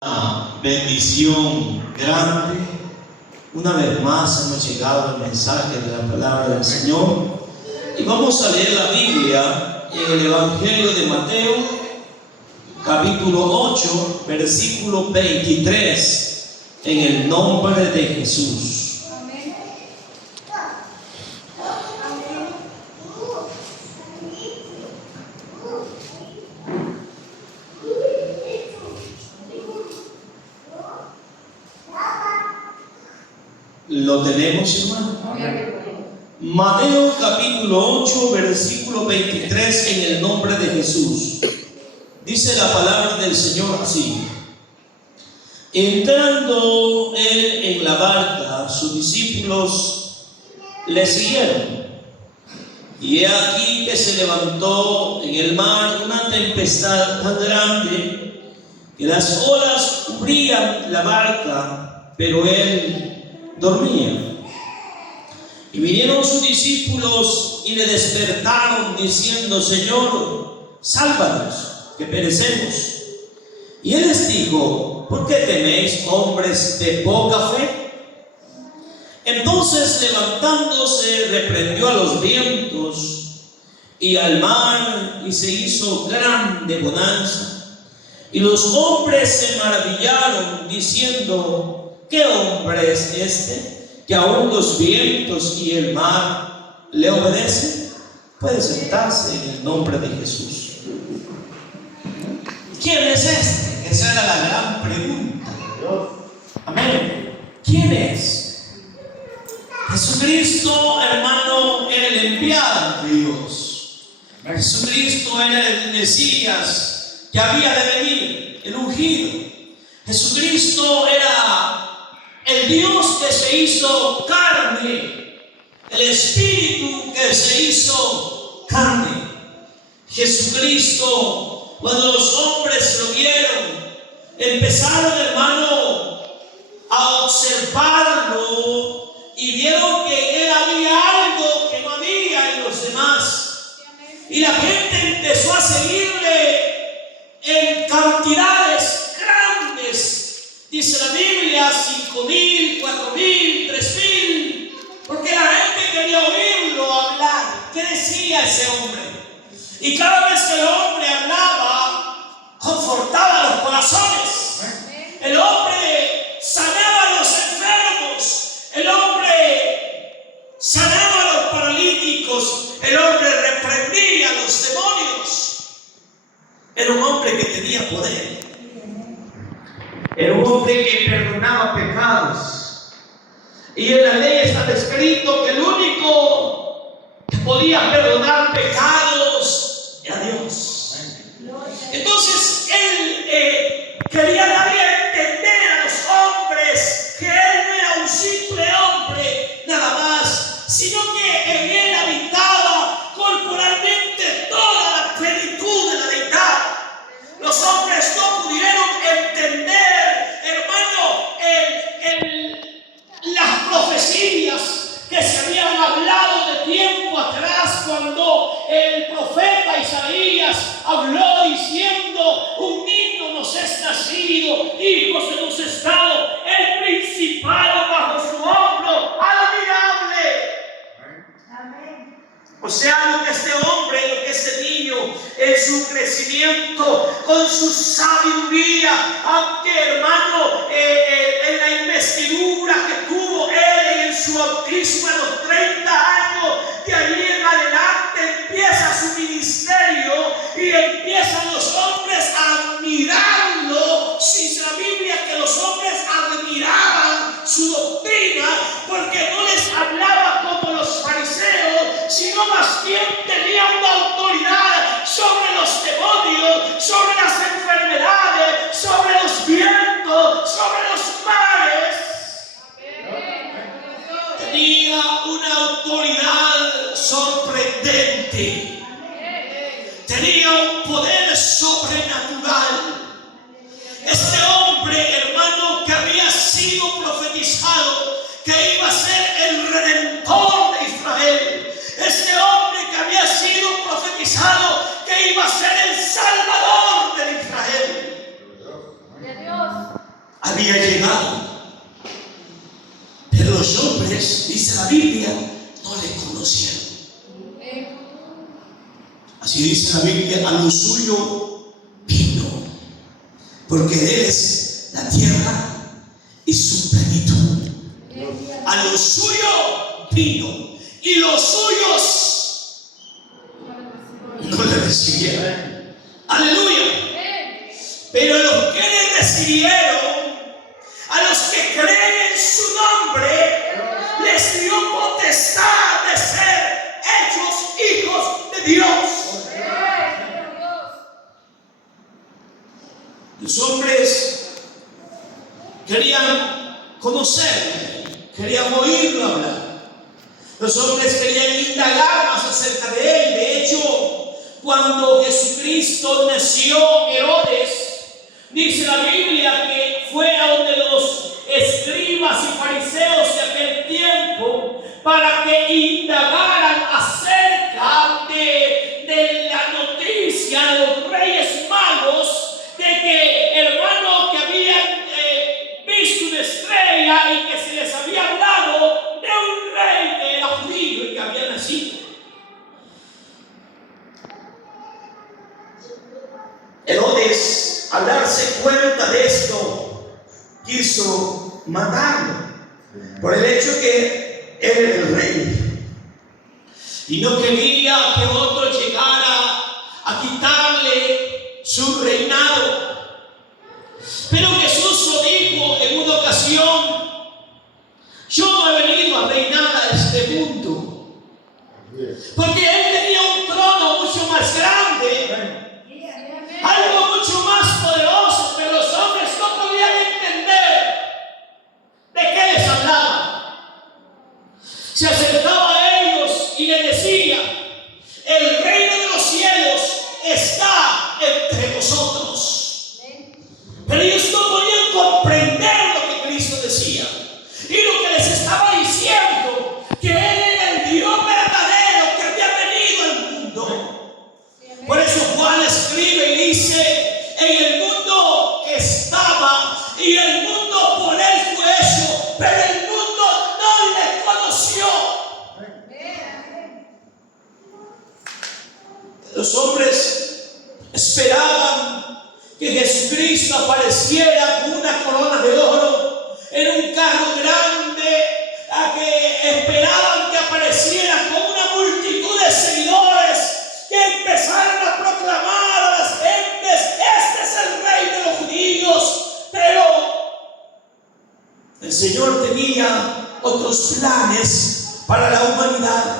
Una bendición grande. Una vez más hemos llegado al mensaje de la palabra del Señor y vamos a leer la Biblia en el Evangelio de Mateo, capítulo 8, versículo 23, en el nombre de Jesús. ¿Lo tenemos, hermano? Mateo capítulo 8, versículo 23, en el nombre de Jesús. Dice la palabra del Señor así: entrando él en la barca, sus discípulos le siguieron. Y he aquí que se levantó en el mar una tempestad tan grande que las olas cubrían la barca, pero él dormía. Y vinieron sus discípulos y le despertaron diciendo: Señor, sálvanos, que perecemos. Y él les dijo: ¿por qué teméis, hombres de poca fe? Entonces, levantándose, reprendió a los vientos y al mar, y se hizo grande bonanza. Y los hombres se maravillaron, diciendo: ¿qué hombre es este, que aún los vientos y el mar le obedecen? Puede sentarse en el nombre de Jesús. ¿Quién es este? Esa era la gran pregunta. Amén. ¿Quién es? Jesucristo, hermano, era el enviado de Dios. Jesucristo era el Mesías que había de venir, el ungido. Jesucristo era el Dios que se hizo carne, el Espíritu que se hizo carne. Jesucristo, cuando los hombres lo vieron, empezaron, hermano, a observarlo y vieron que en él había algo que no había en los demás. Y la gente empezó a seguirle en cantidades grandes. Dice la Biblia, 5,000, 4,000, 3,000, porque la gente quería oírlo hablar. ¿Qué decía ese hombre? Y cada vez que el hombre hablaba, confortaba los corazones. El hombre sanaba a los enfermos. El hombre sanaba a los paralíticos. El hombre reprendía a los demonios. Era un hombre que tenía poder. Era un hombre que perdonaba pecados. Y en la ley está escrito que el único que podía perdonar pecados era Dios. Entonces él quería darle a entender a los hombres que él no era un simple hombre nada más, sino que en él habitaba corporalmente toda la plenitud de la deidad. Los hombres no pudieron entender, hermano, las profecías que se habían hablado de tiempo atrás, cuando el profeta Isaías habló diciendo: un niño nos es nacido, hijo se nos es dado, el principado bajo su hombro, admirable. Amén. O sea, lo que este hombre, lo que este niño, en su crecimiento, con su sabiduría, aunque, hermano, en la investidura que tuvo él en su bautismo a los 30 años, de allí en adelante empieza su ministerio y empiezan los hombres a admirarlo. Dice la Biblia que los hombres admiraban su doctrina, porque no les hablaba como los fariseos, sino más bien tenía una autoridad sobre los demonios, sobre las enfermedades, sobre los vientos. había llegado. Pero los hombres, dice la Biblia, no le conocieron. Así dice la Biblia, a lo suyo vino, porque de él es la tierra y su plenitud. A lo suyo vino y los suyos no le recibieron. Aleluya. Pero a los que le recibieron, a los que creen en su nombre, les dio potestad de ser hechos hijos de Dios. Los hombres querían conocerle, querían oírlo hablar. Los hombres querían indagar más acerca de él. De hecho, cuando Jesucristo nació, Herodes, dice la Biblia que fue a donde los escribas y fariseos de aquel tiempo para que indagaran acerca de la noticia de los reyes magos, de que hermano que habían visto una estrella y que se les había hablado de un rey que era judío y que había nacido. Herodes, al darse cuenta de esto, quiso matarlo por el hecho que él era el rey y no quería que otro llegara a quitarle su reinado. Pero Jesús lo dijo en una ocasión: yo no he venido a reinar a este mundo, porque él tenía un trono mucho más grande, algo mucho más poderoso, pero los hombres no podían entender de qué les hablaba. Se acercaba a ellos y les decía: el reino de los cielos está entre vosotros. Pero ellos no podían comprender lo que Cristo decía y lo que les estaba diciendo, que Él era el Dios verdadero que había venido al mundo. Por eso Juan escribe y dice: en el mundo estaba y el mundo por Él fue hecho, pero el mundo no le conoció. Los hombres esperaban que Jesucristo apareciera con una corona de oro en un carro grande, a que esperaban que apareciera con una multitud de seguidores que empezaran a proclamar a las gentes: este es el rey de los judíos. Pero el Señor tenía otros planes para la humanidad.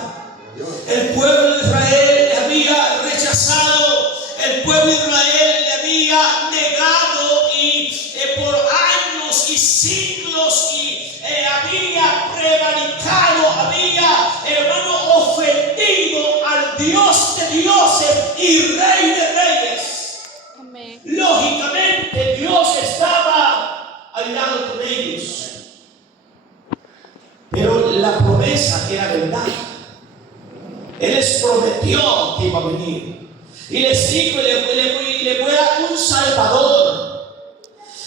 El pueblo de Israel le había rechazado, el pueblo de Israel le había negado y por años y siglos había prevaricado, había, hermano, ofendido al Dios de dioses y Rey de reyes. Amén. Lógicamente Dios estaba al lado con ellos, pero la promesa era verdad. Él les prometió que iba a venir y les dijo: le voy a dar un Salvador,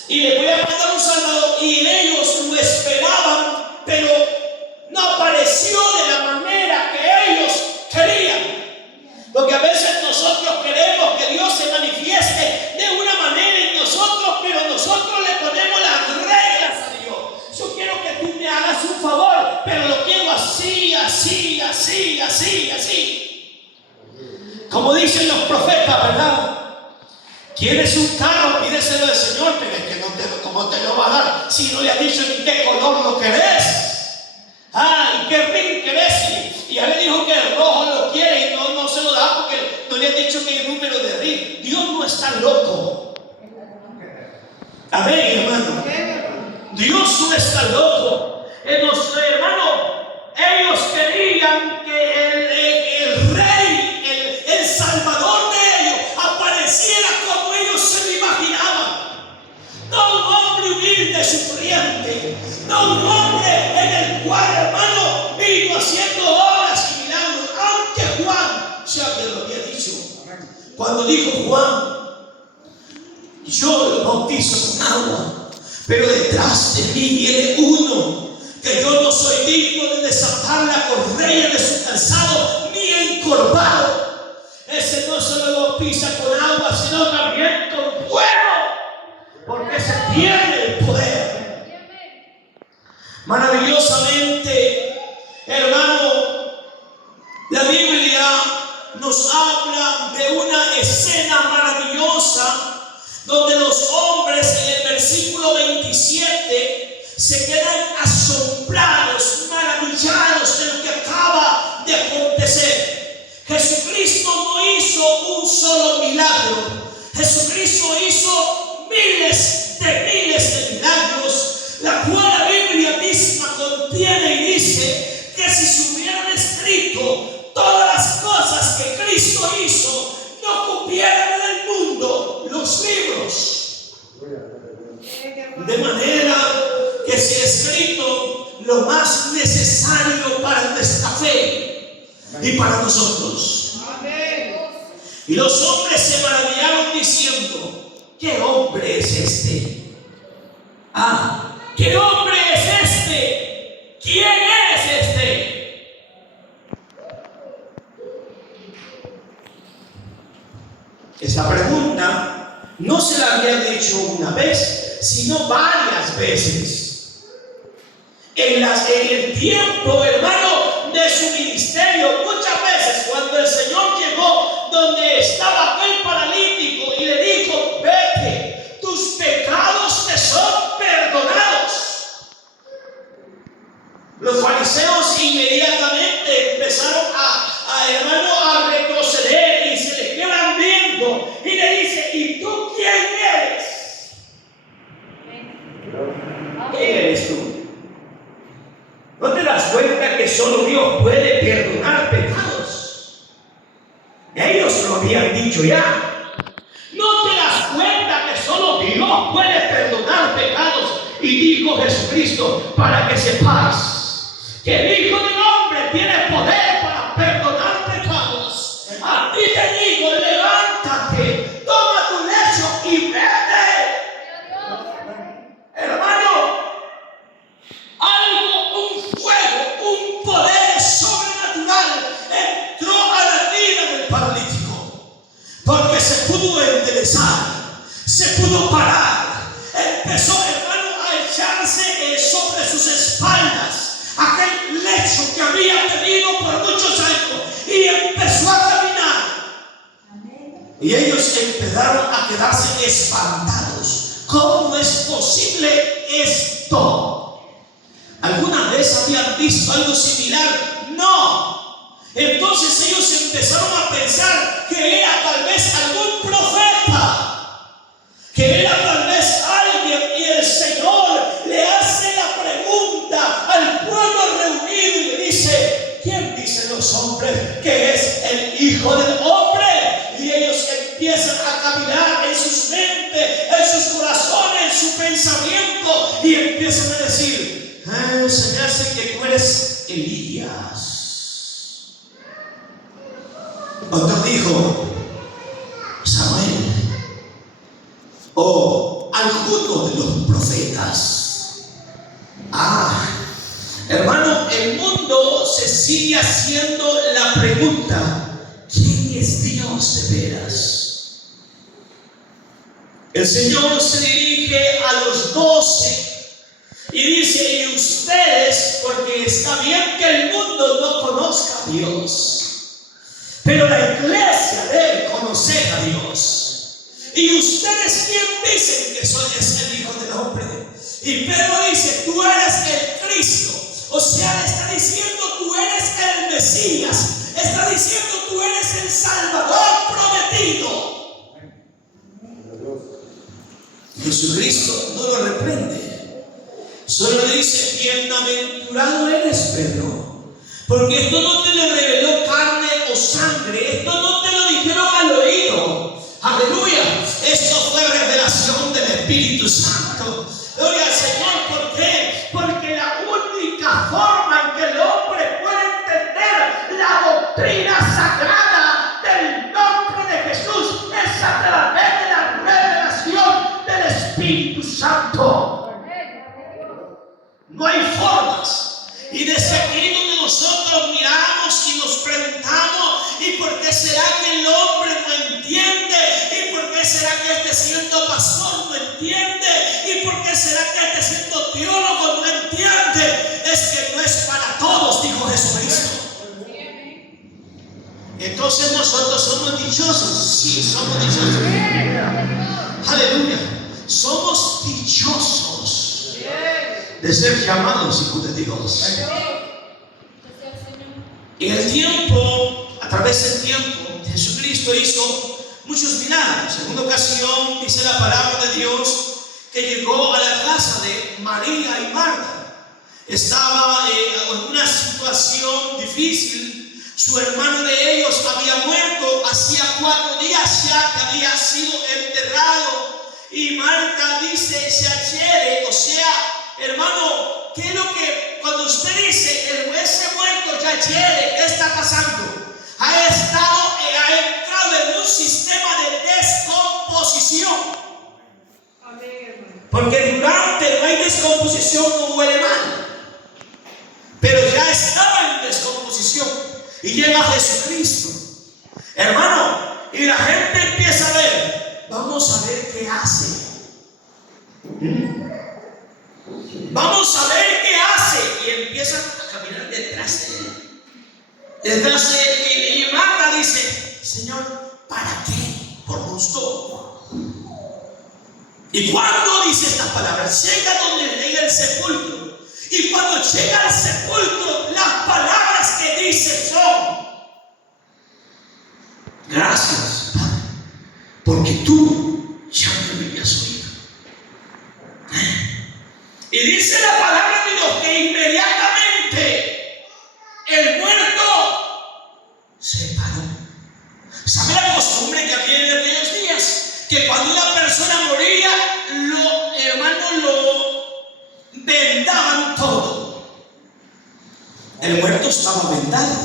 y le voy a mandar un Salvador. Y ellos lo esperaban, pero no apareció de la manera que ellos querían. Porque a veces nosotros queremos que Dios se manifieste de una manera en nosotros, pero nosotros le ponemos las reglas a Dios. Yo quiero que tú me hagas un favor, pero lo quiero así, así, así, así, así. Como dicen los profetas, ¿verdad? ¿Quieres un carro? Pídeselo al Señor, pero es que ¿cómo te lo va a dar si no le has dicho ni qué color lo querés? ¿Y qué ring querés? Y ya le dijo que el rojo lo quiere y no se lo da porque no le has dicho que el número de ring. Dios no está loco. Amén, hermano. Dios no está loco. Hermano, ellos querían que el rey, el salvador de ellos, apareciera como ellos se lo imaginaban. No un hombre humilde, sufriente, no un hombre en el cual, hermano, vino haciendo obras y milagros, aunque Juan ya te lo había dicho. Cuando dijo Juan: yo lo bautizo con agua, pero detrás de mí viene uno que yo no soy digno de desatar la correa de su calzado ni encorvado. Ese no solo lo pisa con agua, sino también con fuego, porque se tiene el poder. Maravillosamente, hermano, la Biblia nos habla de una escena maravillosa donde los hombres en el versículo 27 se quedan asombrados, maravillados de lo que acaba de acontecer. Jesucristo no hizo un solo milagro. Jesucristo hizo miles de milagros, la cual la Biblia misma contiene y dice que si se hubieran escrito todas las cosas que Cristo hizo, no cupieran en el mundo los libros. De manera que se ha escrito lo más necesario para nuestra fe y para nosotros. Y los hombres se maravillaron diciendo: ¿qué hombre es este? ¿Qué hombre es este? ¿Quién es este? Esta pregunta no se la habían hecho una vez, sino varias veces. En el tiempo, hermano, de su ministerio, muchas veces cuando el Señor llegó donde estaba aquel paralítico y le dijo: vete, tus pecados te son perdonados. Los fariseos inmediatamente empezaron a retroceder y se le quedan viendo y le dice: ¿y tú quién eres? ¿Quién eres tú? ¿No te das cuenta que solo Dios puede perdonar pecados? Ellos lo habían dicho ya. ¿No te das cuenta que solo Dios puede perdonar pecados? Y dijo Jesucristo: para que sepáis que el Hijo del Hombre tiene poder para perdonar pecados. A ti te digo, levántate, toma tu lecho y vete. Hermano, un fuego, un poder sobrenatural entró a la vida del paralítico, porque se pudo enderezar, se pudo parar, empezó, hermano, a echarse sobre sus espaldas aquel lecho que había tenido por muchos años y empezó a caminar. Y ellos empezaron a quedarse espantados. ¿Cómo es posible esto? ¿Alguna vez habían visto algo similar? No. Entonces ellos empezaron a pensar que era tal vez algún profeta, que era tal vez alguien, y el Señor le hace la pregunta al pueblo reunido y le dice: ¿quién dicen los hombres que es el Hijo del Hombre? Y ellos empiezan a caminar en sus mentes, en sus corazones, en su pensamiento, y empiezan a decir: se me hace que tú eres Elías. Otro dijo: Samuel, o alguno de los profetas. Hermano, el mundo se sigue haciendo la pregunta: ¿quién es Dios de veras? El Señor se dirige a los 12 y dice: y ustedes, porque está bien que el mundo no conozca a Dios, pero la iglesia debe conocer a Dios. Y ustedes, ¿quién dicen que soy el Hijo del Hombre? Y Pedro dice: tú eres el Cristo. O sea, está diciendo: tú eres el Mesías. Está diciendo: tú eres el Salvador prometido. Jesucristo no lo reprende, solo le dice: bienaventurado eres, Pedro, porque esto no te lo reveló carne o sangre, esto no te lo dijeron al oído. Aleluya. Esto fue revelación del Espíritu Santo. Gloria al Señor. ¿Por qué? Porque la única forma en que el hombre puede entender la doctrina sagrada del nombre de Jesús es a través de la revelación del Espíritu Santo. No hay formas. Y desde aquí donde nosotros miramos y nos preguntamos, ¿y por qué será que el hombre no entiende? ¿Y por qué será que este siendo pastor no entiende? ¿Y por qué será que este siendo teólogo no entiende? Es que no es para todos, dijo Jesucristo. Entonces nosotros somos dichosos. Sí, somos dichosos. Aleluya. Somos dichosos de ser llamados hijos de Dios. En el tiempo, a través del tiempo, Jesucristo hizo muchos milagros. En una ocasión dice la palabra de Dios que llegó a la casa de María y Marta. Estaba en una situación difícil. Su hermano de ellos había muerto hacía 4 días ya que había sido enterrado. Y Marta dice, o sea, hermano, ¿qué es lo que cuando usted dice ese muerto ya hiere, qué está pasando? Ha entrado en un sistema de descomposición. Porque durante no hay descomposición, no huele mal. Pero ya estaba en descomposición. Y llega Jesucristo, hermano, y la gente empieza a ver. Vamos a ver qué hace. Vamos a ver qué hace. Y empiezan a caminar detrás de él. Y Marta dice, Señor, ¿para qué? Por gusto. Y cuando dice estas palabras, llega donde llega el sepulcro. Y cuando llega al sepulcro, las palabras que dice son: gracias, Padre, porque tú ya me habías oído. Y dice la palabra de Dios que inmediatamente el muerto se paró. ¿Sabe la costumbre que había en aquellos días? Que cuando una persona moría, lo vendaban todo. El muerto estaba vendado,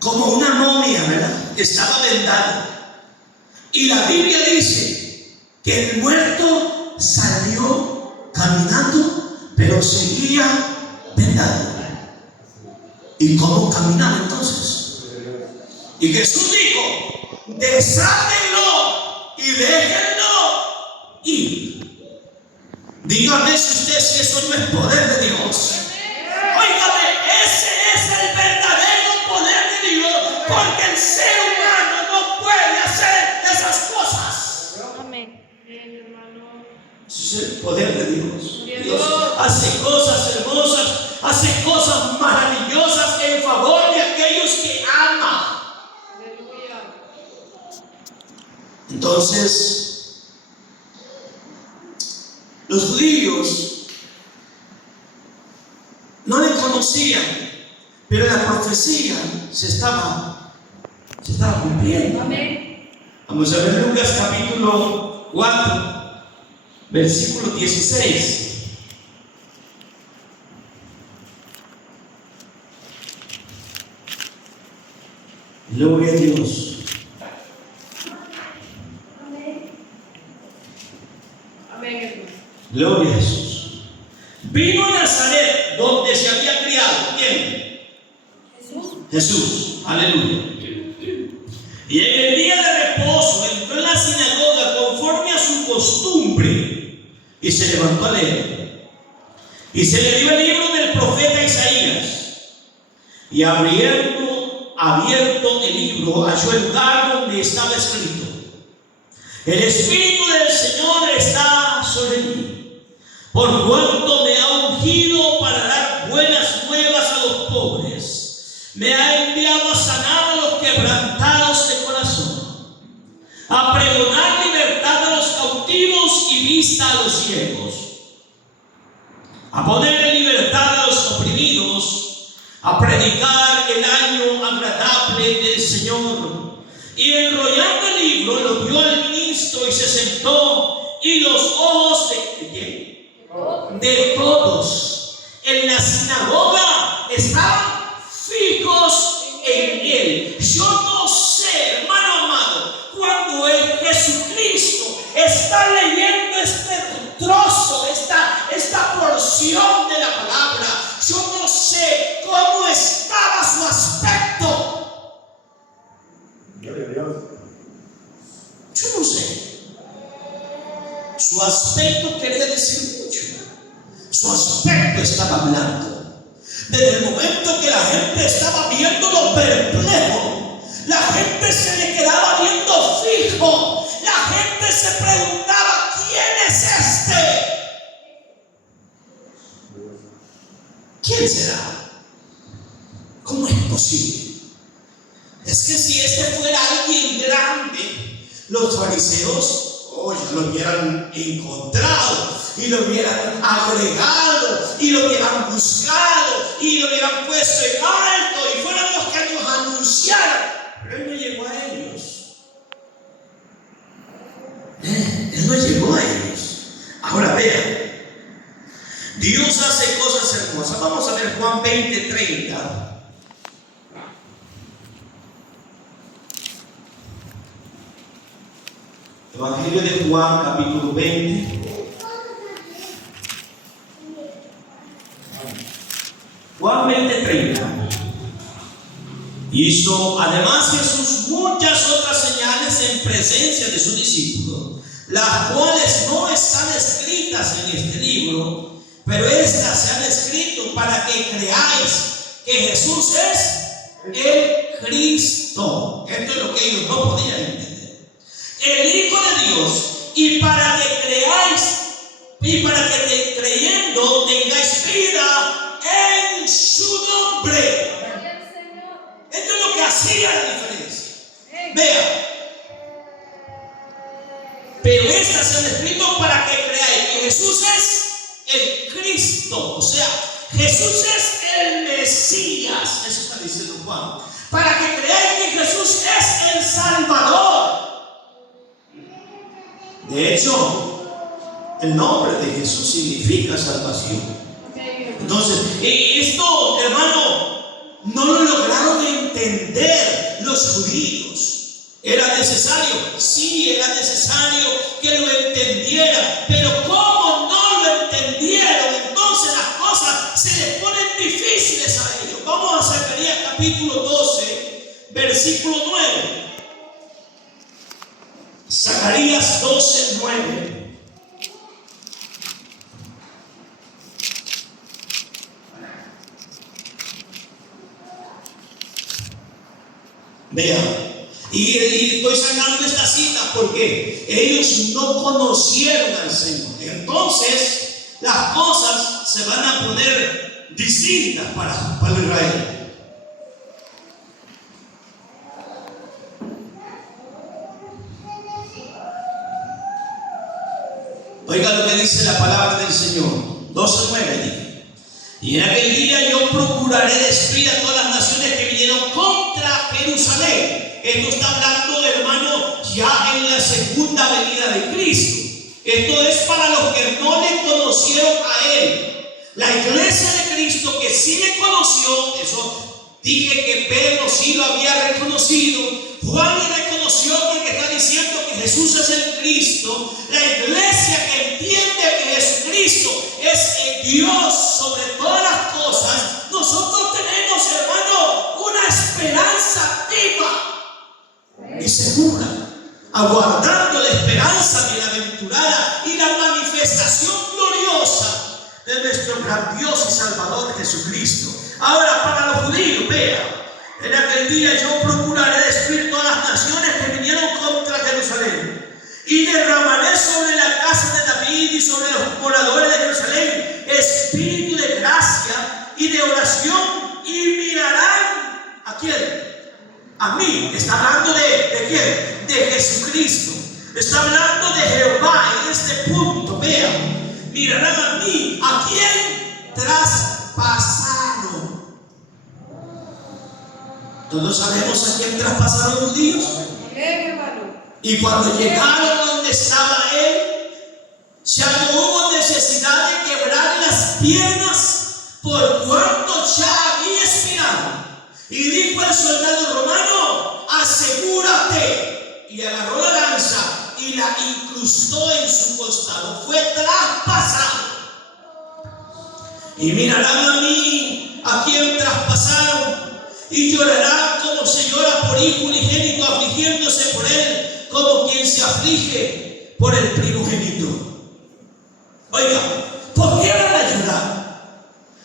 como una momia, ¿verdad? Que estaba vendado. Y la Biblia dice que el muerto salió caminando, pero seguía vendado. ¿Y cómo caminaba entonces? Y Jesús dijo: desátenlo y déjenlo ir. Dígame si eso no es poder de Dios. Óigame, ese es el verdadero poder de Dios, porque el ser humano no puede hacer esas cosas. Amén. Bien, hermano. Ese es el poder de Dios. Dios hace cosas hermosas, hace cosas maravillosas en favor de aquellos que aman. Entonces, los judíos no le conocían, pero la profecía se estaba cumpliendo. Amén. Vamos a ver Lucas capítulo 4, versículo 16. Gloria a Dios. Gloria a Jesús. Vino a Nazaret, donde se había criado. ¿Quién? Jesús. Aleluya. Y en el día de reposo entró en la sinagoga conforme a su costumbre y se levantó a leer. Y se le dio el libro del profeta Isaías. Y abierto el libro, halló el lugar donde estaba escrito: el Espíritu del Señor está sobre mí, por cuanto me ha ungido para dar buenas nuevas a los pobres. Me ha enviado a sanar a los quebrantados de corazón, a pregonar libertad a los cautivos y vista a los ciegos, a poner en libertad a los oprimidos, a predicar el año agradable del Señor. Y enrollando el libro, lo dio al ministro y se sentó, y los ojos de todos en la sinagoga estaban fijos en él. Yo no sé, hermano amado, cuando el Jesucristo está leyendo este trozo, esta porción porción de la palabra. Yo no sé cómo estaba su aspecto. Yo no sé. Su aspecto quería decir mucho. Su aspecto estaba hablando. Desde el momento que la gente estaba viéndolo perplejo, la gente se le quedaba viendo fijo. La gente se preguntaba: ¿quién es este? ¿Quién será? ¿Cómo es posible? Es que si este fuera alguien grande, los fariseos ya lo hubieran encontrado y lo hubieran agregado y lo hubieran buscado y lo hubieran puesto en alto y fueran los que nos anunciaran. Pero él no llegó a ellos. Él no llegó a ellos. Ahora vean, Dios hace cosas hermosas. Vamos a ver Juan 20:30. Evangelio de Juan, capítulo 20. Juan 20:30. Hizo además Jesús muchas otras señales en presencia de sus discípulos, las cuales no están escritas en este libro, pero estas se han escrito para que creáis que Jesús es el Cristo. Esto es lo que ellos no podían entender. El Hijo de Dios, y para que creáis, y para que creyendo tengáis vida en su nombre. Esto es lo que hacía la diferencia. Vea. Pero estas se han escrito para que creáis que Jesús es el Cristo. O sea, Jesús es el Mesías. Eso está diciendo Juan. Para que creáis que Jesús es el Salvador. De hecho, el nombre de Jesús significa salvación. Entonces, esto, hermano, no lo lograron entender los judíos. ¿Era necesario? Sí, era necesario que lo entendieran. Pero como no lo entendieron, entonces las cosas se les ponen difíciles a ellos. Vamos a Zacarías capítulo 12, versículo 9. Zacarías 12:9. Vean, y estoy sacando esta cita porque ellos no conocieron al Señor. Entonces, las cosas se van a poner distintas para Israel. Oiga lo que dice la palabra del Señor. 12:9 dice: y en aquel día yo procuraré destruir a todas las naciones que vinieron contra Jerusalén. Esto está hablando, hermano, ya en la segunda venida de Cristo. Esto es para los que no le conocieron a Él. La iglesia de Cristo que sí le conoció, eso dije que Pedro sí lo había reconocido. Juan le reconoció porque está diciendo que Jesús es el Cristo. La iglesia que entiende que Jesucristo es Dios sobre todas las cosas. Nosotros tenemos, hermano, una esperanza viva y segura, aguardando la esperanza bienaventurada y la manifestación gloriosa de nuestro gran Dios y Salvador Jesucristo. Ahora, para los judíos, vean, en aquel día yo procuraré destruir todas las naciones que vinieron contra Jerusalén, y derramaré sobre la casa de David y sobre los moradores de Jerusalén espíritu de gracia y de oración, y mirarán ¿a quién? A mí. Está hablando de quién? De Jesucristo. Está hablando de Jehová en este punto. Vean, mirarán a mí. ¿A quién? Traspasaron. Todos sabemos a quién traspasaron los judíos. Y cuando llegaron donde estaba él, ya no hubo necesidad de quebrar las piernas, por cuanto ya había expirado. Y dijo al soldado romano: asegúrate. Y agarró la lanza y la incrustó en su costado. Fue traspasado. Y mirarán a mí, a quien traspasaron, y llorarán como se llora por hijo unigénito, afligiéndose por él, como quien se aflige por el primogénito. Oiga, ¿por qué van a llorar?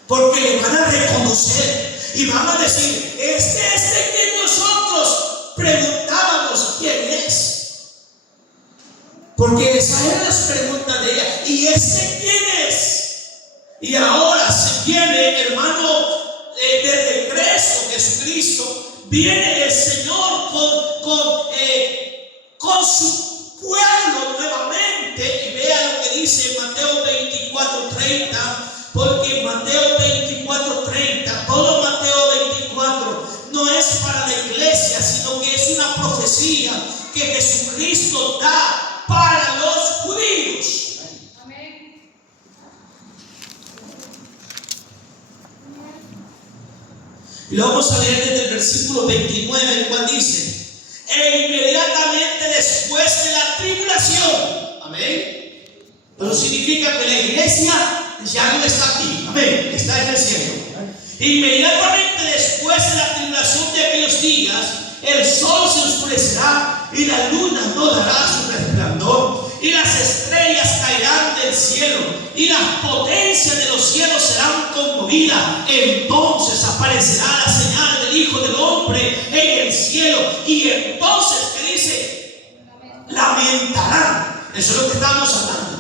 Porque le van a reconocer y van a decir: este es de quien nosotros preguntábamos quién es. Porque esa era la pregunta de ella: ¿y ese quién es? Y ahora se viene, hermano, de regreso Jesucristo. Viene el Señor con su pueblo nuevamente. Y vea lo que dice Mateo 24:30. Porque Mateo 24:30, todo Mateo 24, no es para la iglesia, sino que es una profecía que Jesucristo da para los judíos. Y lo vamos a leer desde el versículo 29, el cual dice: e inmediatamente después de la tribulación. Amén. Eso significa que la iglesia ya no está aquí. Amén. Está en el cielo. Inmediatamente después de la tribulación de aquellos días, el sol se oscurecerá y la luna no dará su resplandor, y las estrellas caerán del cielo, y las potencias de los cielos serán conmovidas. Entonces aparecerá la señal del Hijo del Hombre en el cielo, y entonces, ¿qué dice? Lamentarán. Eso es lo que estamos hablando.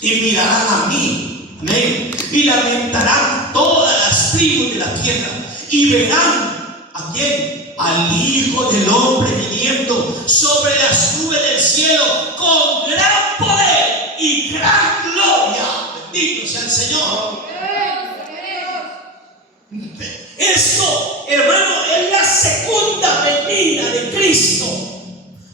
Y mirarán a mí. Amén. Y lamentarán todas las tribus de la tierra, y verán ¿a quién? Al Hijo del Hombre viniendo sobre las nubes del cielo con gran poder y gran gloria. Bendito sea el Señor. Esto, hermano, es la segunda venida de Cristo.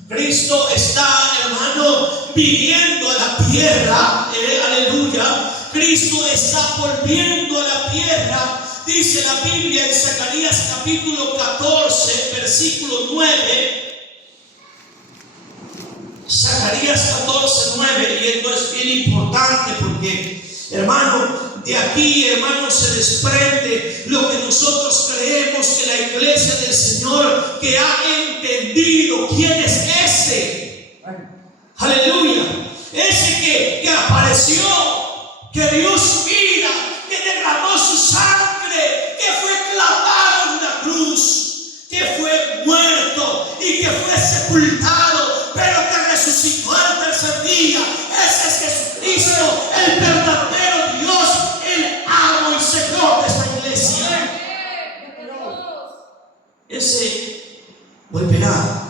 Cristo está, hermano, viniendo a la tierra. Aleluya. Cristo está volviendo a la tierra. Dice la Biblia en Zacarías capítulo 14, versículo 9. Zacarías 14, 9. Y esto es bien importante porque, hermano, de aquí, hermano, se desprende lo que nosotros creemos que la iglesia del Señor, que ha entendido quién es ese. Aleluya. Ese que apareció, que dio su vida, que derramó su sangre, que fue clavado en una cruz, que fue muerto y que fue sepultado, pero que resucitó al tercer día. Ese es Jesucristo, el verdadero Dios, el amo y Señor de esta iglesia. Ese volverá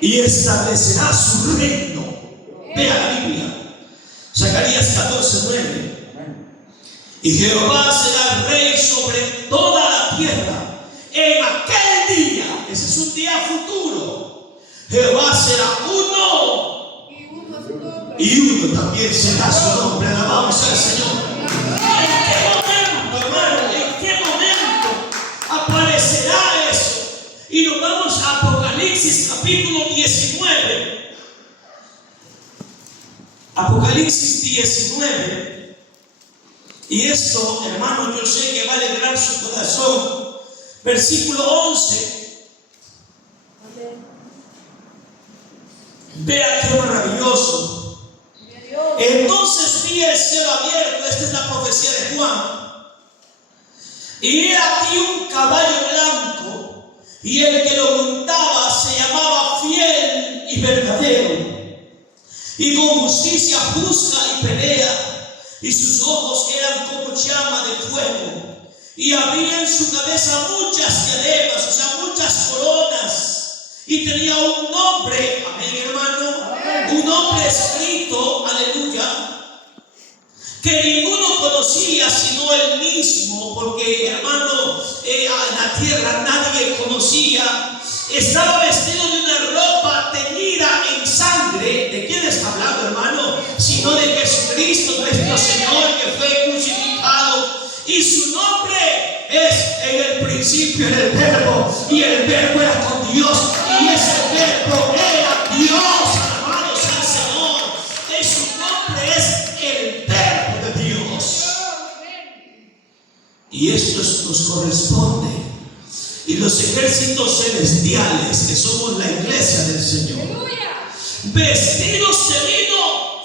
y establecerá su reino. Vea la Biblia, Zacarías 14, 9. Y Jehová será rey sobre toda la tierra en aquel día. Ese es un día futuro. Jehová será uno, y uno también será su nombre. Alabamos al Señor. ¿En qué momento, hermano? ¿En qué momento aparecerá eso? Y nos vamos a Apocalipsis capítulo 19. Apocalipsis 19. Y esto, hermano, yo sé que va a alegrar su corazón. Versículo 11. Vea qué maravilloso. Entonces vi el cielo abierto. Esta es la profecía de Juan. Y he aquí un caballo blanco, y el que lo montaba se llamaba Fiel y Verdadero, y con justicia juzga y pelea. Y sus ojos eran como llama de fuego, y había en su cabeza muchas diademas, o sea, muchas coronas, y tenía un nombre, amén, hermano, un nombre escrito, aleluya, que ninguno conocía sino él mismo, porque, hermano, en la tierra nadie conocía. Estaba vestido de una ropa teñida en sangre. ¿De quién está hablando, hermano? Sino de Jesucristo, nuestro Señor, que fue crucificado. Y su nombre es: en el principio era el Verbo, y el Verbo era con Dios, y ese Verbo era Dios. Alabados al Señor. Y su nombre es el Verbo de Dios. y esto nos corresponde. Y los ejércitos celestiales, que somos la iglesia del Señor, vestidos de lino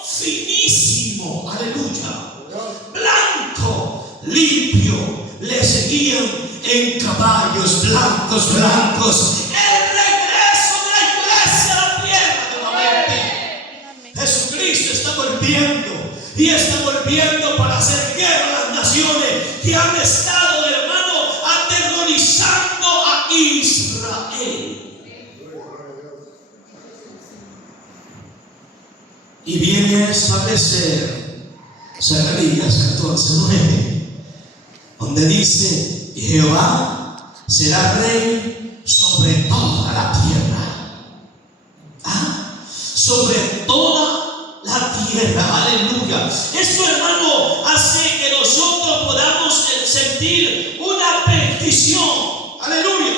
finísimo, aleluya, blanco, limpio, le seguían en caballos blancos, el regreso de la iglesia a la tierra nuevamente. Jesucristo está volviendo, y está volviendo para hacer guerra a las naciones que han estado, hermano, aterrorizando a Israel. Y viene a establecer Zacarías 14:9, donde dice: Jehová será rey sobre toda la tierra. Sobre toda la tierra, aleluya. Esto, hermano, hace que nosotros podamos sentir una bendición, aleluya.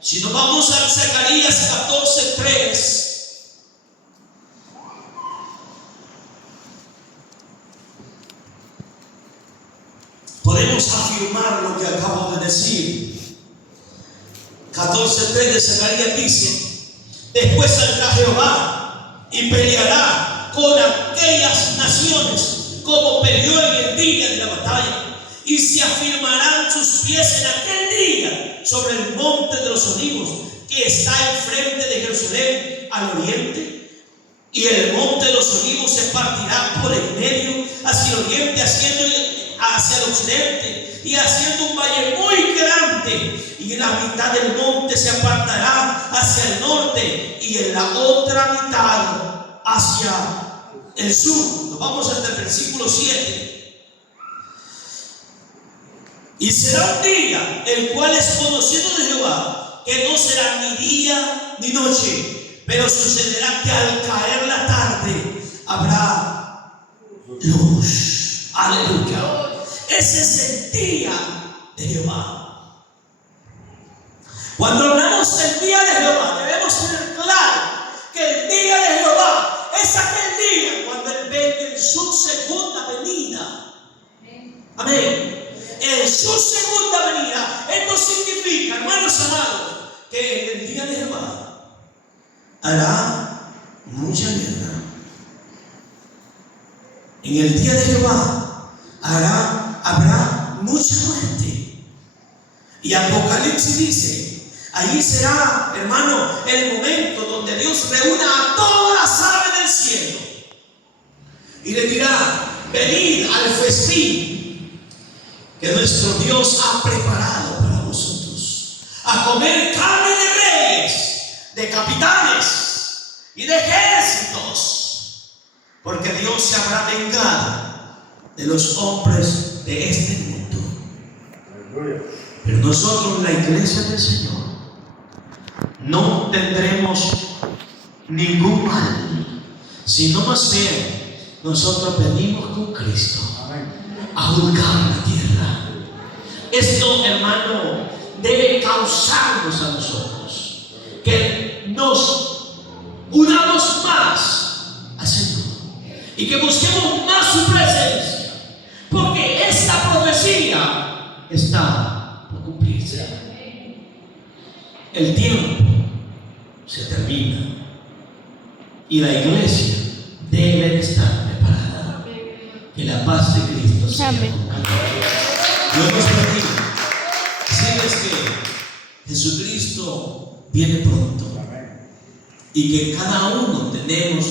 Si nos vamos a Zacarías 14:3, podemos afirmar lo que acabo de decir. 14:3 de Zacarías dice: después saldrá Jehová y peleará con aquellas naciones como peleó en el día de la batalla, y se afirmarán sus pies en aquel día sobre el monte de los olivos que está enfrente de Jerusalén al oriente, y el monte de los olivos se partirá por el medio hacia el oriente, hacia el occidente, y haciendo un valle muy grande, y la mitad del monte se apartará hacia el norte y en la otra mitad hacia el sur. Nos vamos hasta el versículo 7. Y será un día el cual es conocido de Jehová, que no será ni día ni noche, pero sucederá que al caer la tarde habrá luz. Aleluya. Ese es el día de Jehová. Cuando hablamos del día de Jehová, debemos tener claro que el día de Jehová es aquel día cuando Él venga en su segunda venida. Amén. En su segunda venida. Esto significa, hermanos amados, que en el día de Jehová hará mucha guerra. En el día de Jehová habrá mucha muerte. Y Apocalipsis dice: ahí será, hermano, el momento donde Dios reúna a todas las aves del cielo y le dirá: venid al festín que nuestro Dios ha preparado para vosotros, a comer carne de reyes, de capitanes y de ejércitos, porque Dios se habrá vengado de los hombres de este mundo. Pero nosotros, la iglesia del Señor, no tendremos ningún mal, sino más bien nosotros venimos con Cristo a juzgar la tierra. Esto, hermano, debe causarnos a nosotros que nos unamos más al Señor y que busquemos más su presencia, porque esta profecía está por cumplirse. El tiempo se termina y la iglesia debe estar preparada. Que la paz de Cristo sea con cada uno. Dios nos bendiga. Decirles que Jesucristo viene pronto y que cada uno tenemos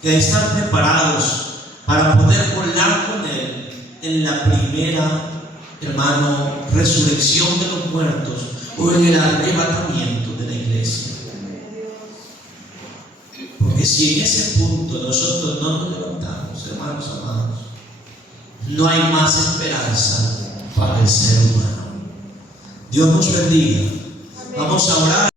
que estar preparados para poder volar con Él en la primera, hermano, resurrección de los muertos o en el arrebatamiento de la iglesia. Porque si en ese punto nosotros no nos levantamos, hermanos amados, no hay más esperanza para el ser humano. Dios nos bendiga. Vamos a orar.